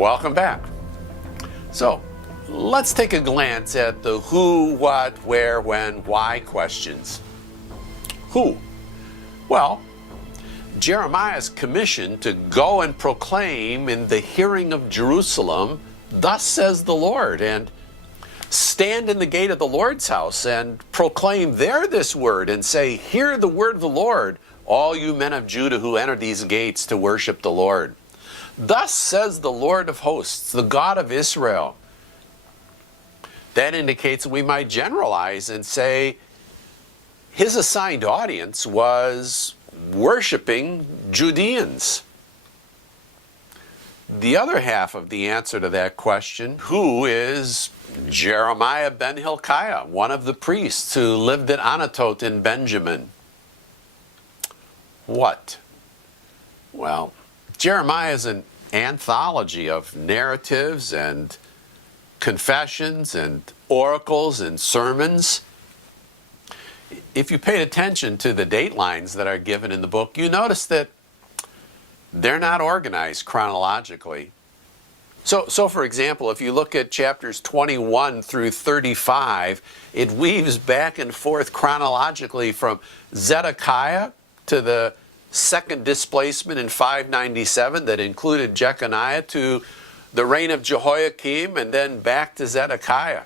Welcome back. So, let's take a glance at the who, what, where, when, why questions. Who? Well, Jeremiah's commissioned to go and proclaim in the hearing of Jerusalem, "Thus says the Lord," and stand in the gate of the Lord's house and proclaim there this word and say, "Hear the word of the Lord, all you men of Judah who enter these gates to worship the Lord. Thus says the Lord of hosts, the God of Israel." That indicates we might generalize and say his assigned audience was worshiping Judeans. The other half of the answer to that question, who, is Jeremiah ben Hilkiah, one of the priests who lived at Anatot in Benjamin. What? Well, Jeremiah is an anthology of narratives and confessions and oracles and sermons. If you paid attention to the date lines that are given in the book, you notice that they're not organized chronologically. So for example, if you look at chapters 21 through 35, it weaves back and forth chronologically from Zedekiah to the second displacement in 597 that included Jeconiah, to the reign of Jehoiakim, and then back to Zedekiah.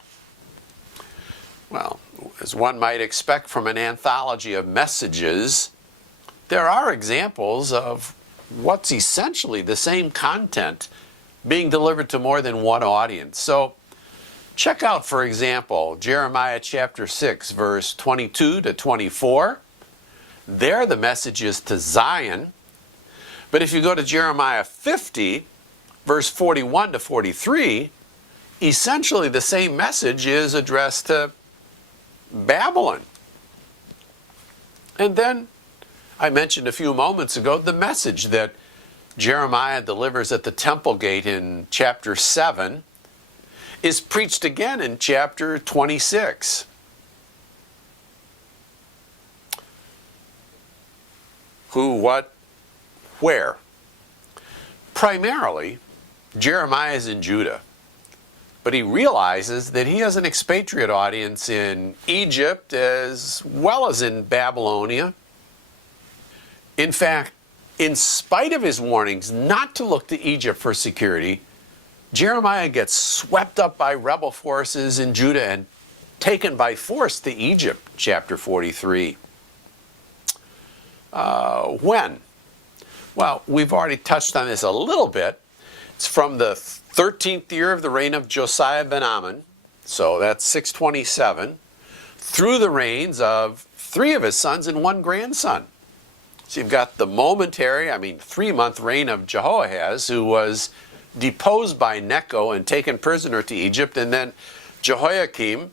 Well, as one might expect from an anthology of messages, there are examples of what's essentially the same content being delivered to more than one audience. So check out, for example, Jeremiah chapter 6, verse 22 to 24. There the message is to Zion. But if you go to Jeremiah 50, verse 41 to 43, essentially the same message is addressed to Babylon. And then I mentioned a few moments ago the message that Jeremiah delivers at the temple gate in chapter 7 is preached again in chapter 26. Who, what, where? Primarily, Jeremiah is in Judah, but he realizes that he has an expatriate audience in Egypt as well as in Babylonia. In fact, in spite of his warnings not to look to Egypt for security, Jeremiah gets swept up by rebel forces in Judah and taken by force to Egypt, chapter 43. When? Well, we've already touched on this a little bit. It's from the 13th year of the reign of Josiah ben Ammon, so that's 627, through the reigns of 3 of his sons and 1 grandson. So you've got the momentary, 3-month reign of Jehoahaz, who was deposed by Necho and taken prisoner to Egypt, and then Jehoiakim,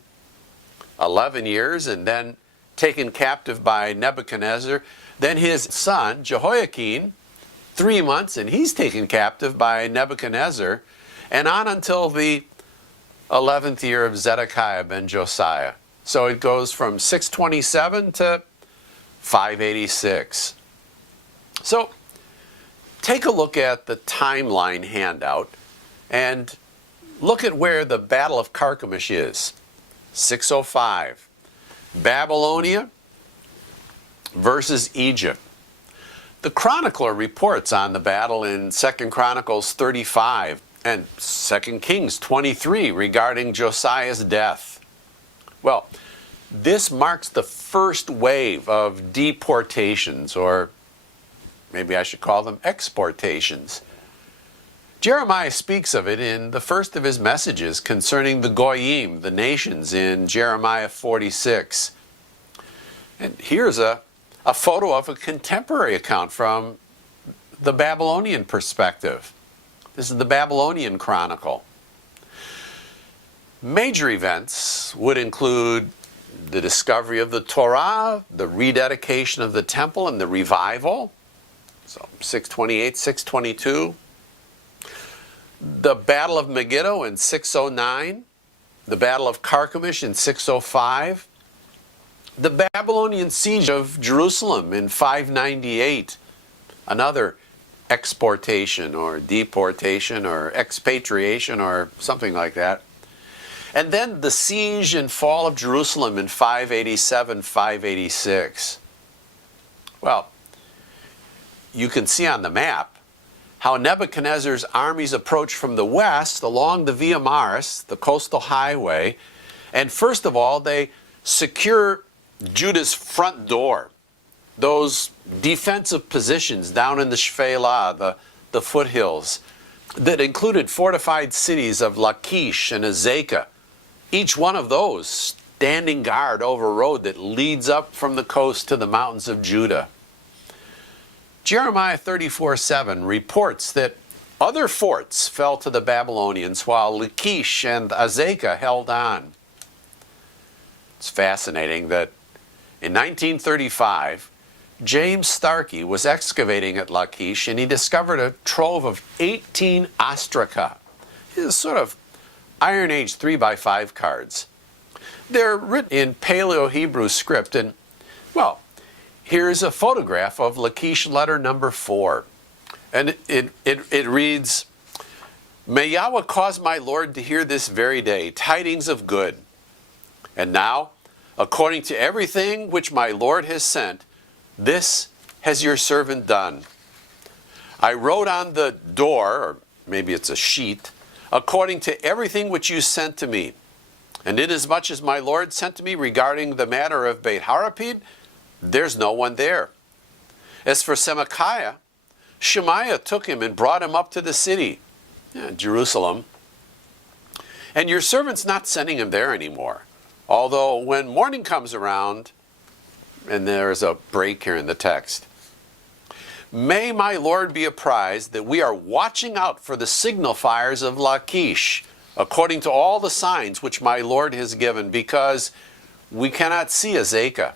11 years, and then taken captive by Nebuchadnezzar. Then his son, Jehoiakim, 3 months, and he's taken captive by Nebuchadnezzar, and on until the 11th year of Zedekiah ben Josiah. So it goes from 627 to 586. So take a look at the timeline handout and look at where the Battle of Carchemish is. 605. Babylonia versus Egypt. The chronicler reports on the battle in 2 Chronicles 35 and 2 Kings 23 regarding Josiah's death. Well, this marks the first wave of deportations, or maybe I should call them exportations. Jeremiah speaks of it in the first of his messages concerning the Goyim, the nations, in Jeremiah 46. And here's a photo of a contemporary account from the Babylonian perspective. This is the Babylonian Chronicle. Major events would include the discovery of the Torah, the rededication of the temple, and the revival. So 628, 622. The Battle of Megiddo in 609. The Battle of Carchemish in 605. The Babylonian siege of Jerusalem in 598. Another exportation or deportation or expatriation or something like that. And then the siege and fall of Jerusalem in 587, 586. Well, you can see on the map how Nebuchadnezzar's armies approach from the west along the Via Maris, the coastal highway, and first of all, they secure Judah's front door, those defensive positions down in the Shephelah, the foothills, that included fortified cities of Lachish and Azekah, each one of those standing guard over a road that leads up from the coast to the mountains of Judah. Jeremiah 34:7 reports that other forts fell to the Babylonians while Lachish and Azekah held on. It's fascinating that in 1935, James Starkey was excavating at Lachish and he discovered a trove of 18 ostraca. These are sort of Iron Age 3x5 cards. They're written in Paleo-Hebrew script, and, well, here's a photograph of Lachish letter number 4. And it reads, "May Yahweh cause my Lord to hear this very day tidings of good. And now, according to everything which my Lord has sent, this has your servant done. I wrote on the door," or maybe it's a sheet, "according to everything which you sent to me. And inasmuch as my Lord sent to me regarding the matter of Beit Harapid, there's no one there. As for Semachiah, Shemaiah took him and brought him up to the city," Jerusalem, "and your servant's not sending him there anymore. Although when morning comes around," and there's a break here in the text, "may my Lord be apprised that we are watching out for the signal fires of Lachish, according to all the signs which my Lord has given, because we cannot see Azekah."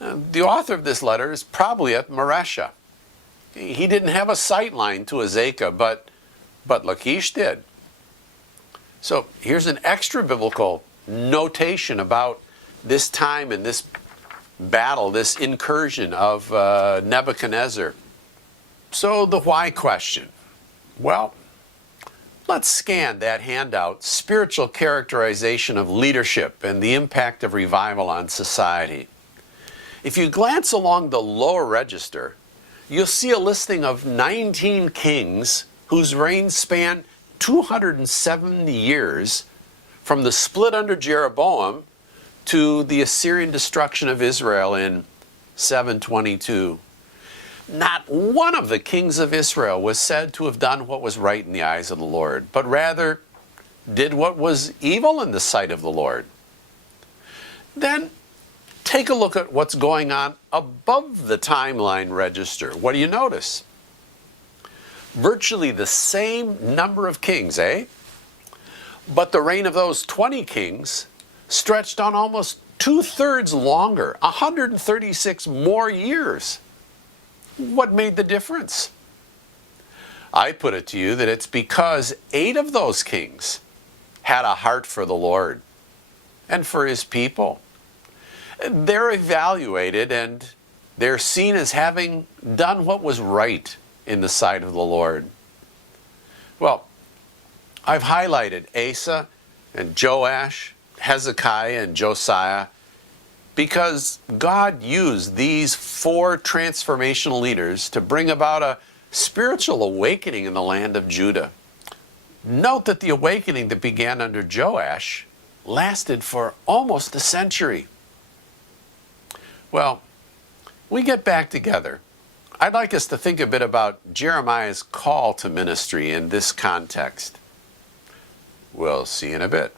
The author of this letter is probably at Maresha. He didn't have a sight line to Azekah, but Lachish did. So here's an extra biblical notation about this time and this battle, this incursion of Nebuchadnezzar. So the why question. Well, let's scan that handout, Spiritual Characterization of Leadership and the Impact of Revival on Society. If you glance along the lower register, you'll see a listing of 19 kings whose reigns span 270 years from the split under Jeroboam to the Assyrian destruction of Israel in 722. Not one of the kings of Israel was said to have done what was right in the eyes of the Lord, but rather did what was evil in the sight of the Lord. Then take a look at what's going on above the timeline register. What do you notice? Virtually the same number of kings, eh? But the reign of those 20 kings stretched on almost 2/3 longer, 136 more years. What made the difference? I put it to you that it's because 8 of those kings had a heart for the Lord and for his people. They're evaluated and they're seen as having done what was right in the sight of the Lord. Well, I've highlighted Asa and Joash, Hezekiah and Josiah because God used these 4 transformational leaders to bring about a spiritual awakening in the land of Judah. Note that the awakening that began under Joash lasted for almost a century. Well, we get back together. I'd like us to think a bit about Jeremiah's call to ministry in this context. We'll see you in a bit.